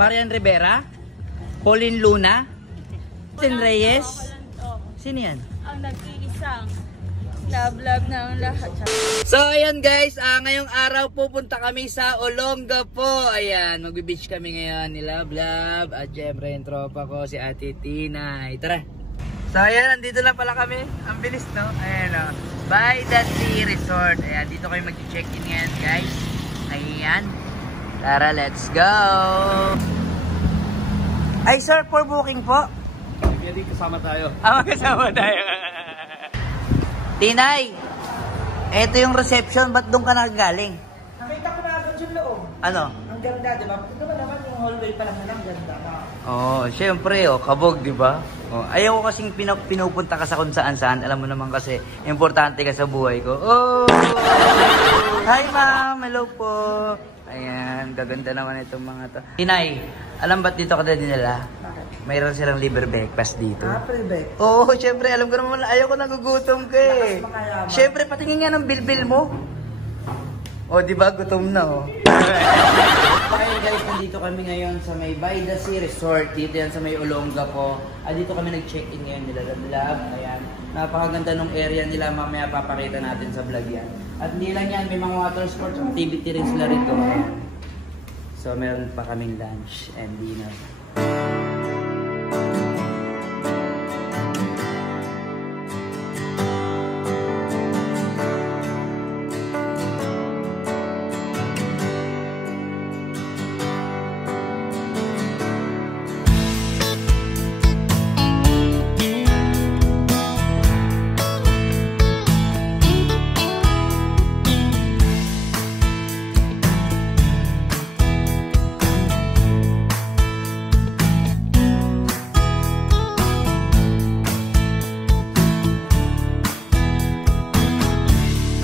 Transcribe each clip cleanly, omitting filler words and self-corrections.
Marian Rivera? Pauline Luna? Sin Reyes? Sino yan? Ang nag-iisang love ng lahat. So ayan guys, ngayong araw pupunta kami sa Olongapo. Ayan, magbe-beach kami ngayon ni Love at syempre yung tropa ko si Ate Tinay. Tara! So ayan, nandito lang pala kami. Ang bilis, no? Ayan o. By the Sea Resort. Ayan, dito kayo mag-check-in ngayon guys. Ayan. Tara, let's go! Ay sir, for booking po. Hindi kasama tayo. Kasama tayo. Tinay, eto yung reception. Ba't doon ka nagagaling? Nakita ko na agad yung loob. Ano? Ang ganda, di ba? Ito naman yung hallway pa lang na lang ganda. Oh, syempre, kabog, di ba? Oh, ayaw ko kasing pinupunta ka sa kung saan-saan. Alam mo naman kasi, importante ka sa buhay ko. Oh! Hi, ma'am. Hello po. Ayan, gaganda naman itong mga to. Tinay, alam ba't dito ka na dinala? Bakit? Mayroon silang libre breakfast dito. Free break. Oo, syempre, alam ko naman, ayaw ko nagugutom ka eh. Syempre, patingin nga ng bilbil mo. O, di ba? Gutom na, oh. Okay guys, nandito kami ngayon sa may By the Sea Resort. Dito yan sa may Olongapo. Dito kami nag-check-in ngayon nila. Ayan. Napakaganda ng area nila. Mamaya papakita natin sa vlog yan. At hindi lang yan, may mga water sports activity rin sila rito. Ayan. So, meron pa kaming lunch and dinner.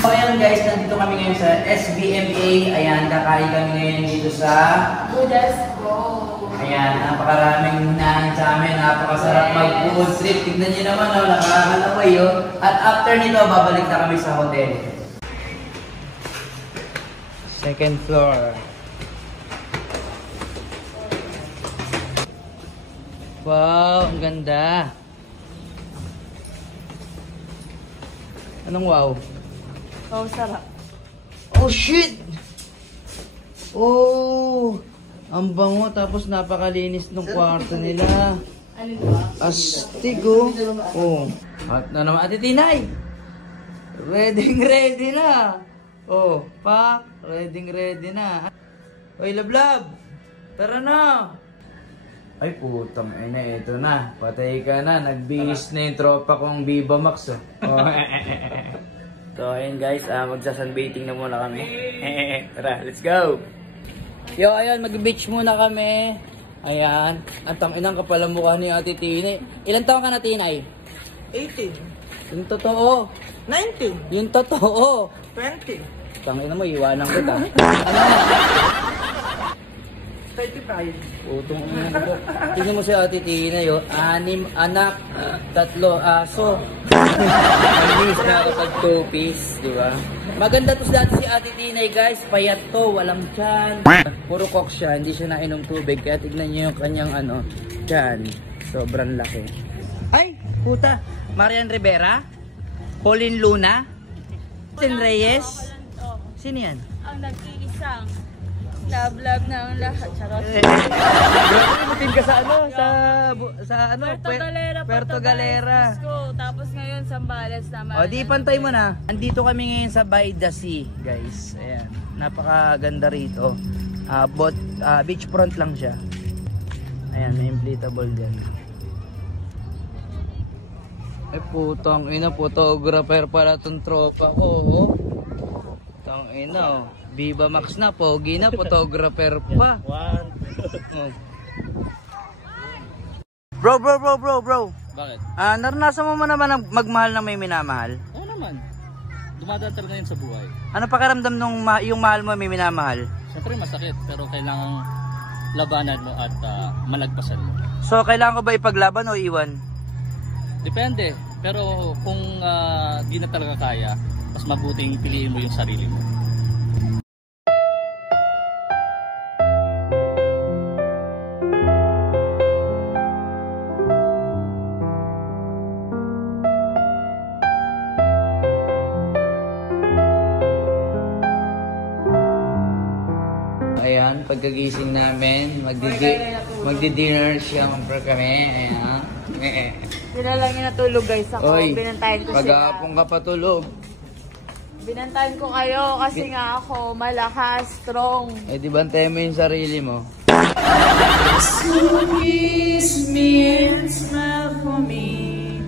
So ayan guys, nandito kami ngayon sa SBMA. Ayan, kakain kami ngayon dito sa Budas Go. Ayan, napakaraming hinahan sa amin. Napakasarap mag-food trip. Tignan nyo naman, nakakalaway yun. At after nito, babalik na kami sa hotel. Second floor. Wow, ang ganda. Anong wow? Oh, sarap. Oh shit! Oh! Ang bango, tapos napakalinis ng kwarto nila. Ano ba? Astig, oh. Oh. At na naman, Ate Tinay! Ready na! Oh, pak! Ready na. Oy, Love! Tara na! Ay, putang ina, ito na. Patay ka na. Nagbihis na yung tropa kong Viva Max, oh. So, ayun guys, magsasunbaiting na muna kami. Tara, let's go! Yo, ayun, mag-beach muna kami. Ayan. Ang tang-inang kapal ang mukha ni Ate Tinay. Ilan taon ka na, Tinay? 18. Yung totoo. 19. Yung totoo. 20. Tang-ina mo, iwanan kita. Ano na? 35. Utong ano po. Tingnan mo si Ate Tinay, oh. 6 anak, 3 aso. Anis na ako tag 2 piece, di ba? Maganda to dati si Ate Tinay, guys. Payat to, walang tiyan. Puro cock siya, hindi siya nainom tubig. Kaya tignan niyo yung kanyang tiyan. Sobrang laki. Ay, puta. Marian Rivera? Pauline Luna? Sin Reyes? Sino yan? Ang nag-iisang love ng lahat. Charot. Grabe, mutin ka sa Puerto Galera. Tapos ngayon, Zambales naman. O, di pantay mo na. Andito kami ngayon sa By the Sea, guys. Ayan. Napakaganda rito. Beachfront lang siya. Ayan, may inflatable dyan. Ay, putang ina, photographer pala tong tropa ko, oh. Putang ina, oh. Viva Max na, pogi na, photographer pa. Bro. Bakit? Naranasan mo man naman magmahal na may minamahal? Oo naman. Dumadaan talaga yun sa buhay. Ano pakiramdam nung yung mahal mo may minamahal? Siyempre masakit, pero kailangang labanan mo at malagpasan mo. So, kailangan ko ba ipaglaban o iwan? Depende. Pero kung di na talaga kaya, mas mabuting piliin mo yung sarili mo. pagkagising namin. Magdi-dinner siyempre kami. Ayan. Hindi na lang yung natulog guys. Ako, binantayan ko sila. Pag-aapong ka patulog. Binantayan ko kayo kasi nga ako malakas, strong. Eh di bantayan mo yung sarili mo. So kiss me and smile for me.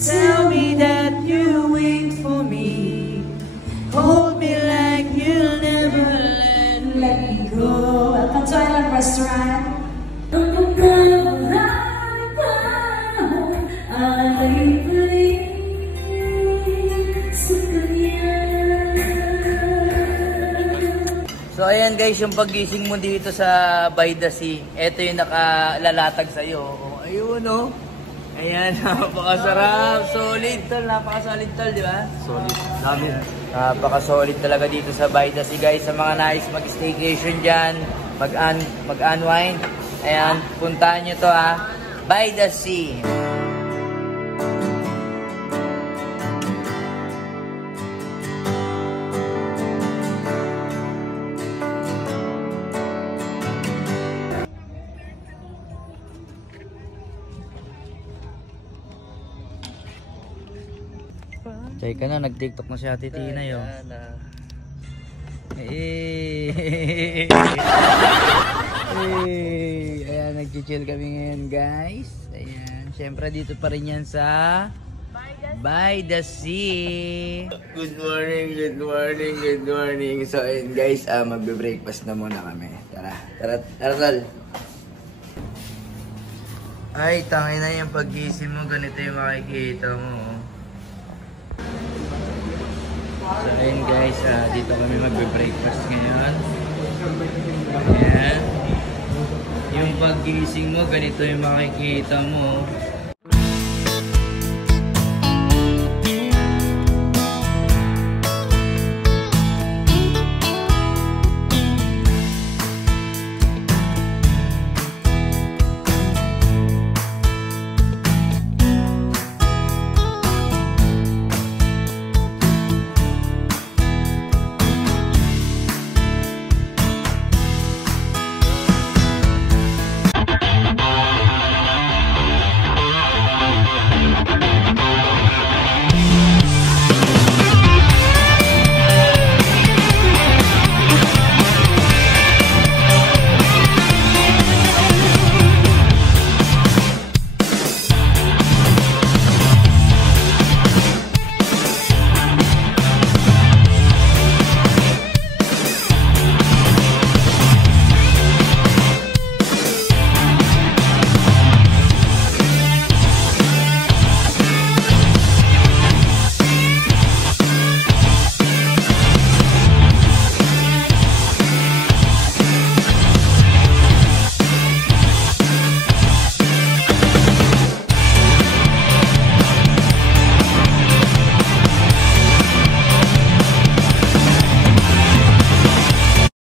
Tell me that you wait for me. Hold me like you'll never let me go. Welcome to Island Restaurant. So ayan guys, yung paggising mo dito sa By the Sea, ito yung nakalalatag sa'yo. Oh, ayun oh. Ayan, napakasarap. Solid tol, napakasolid tol, di ba? Solid. Dami. Napaka-solid talaga dito sa By the Sea guys. Sa mga nais mag-staycation dyan, mag-unwind. Ayan, puntahan nyo to ha. By the Sea. Chay ka na, nag-tiktok na si Ate Tina yun. Ayan, nag-chill kami ngayon guys. Ayan, syempre dito pa rin yan sa By the Sea. Good morning, good morning, good morning. So ayun guys, magbe-breakfast na muna kami. Tara tol. Ay, tangin na yung pag-gising mo, ganito yung makikita mo. So ayun guys, dito kami magbe-breakfast ngayon. Ayan. Yung paggising mo, ganito yung makikita mo.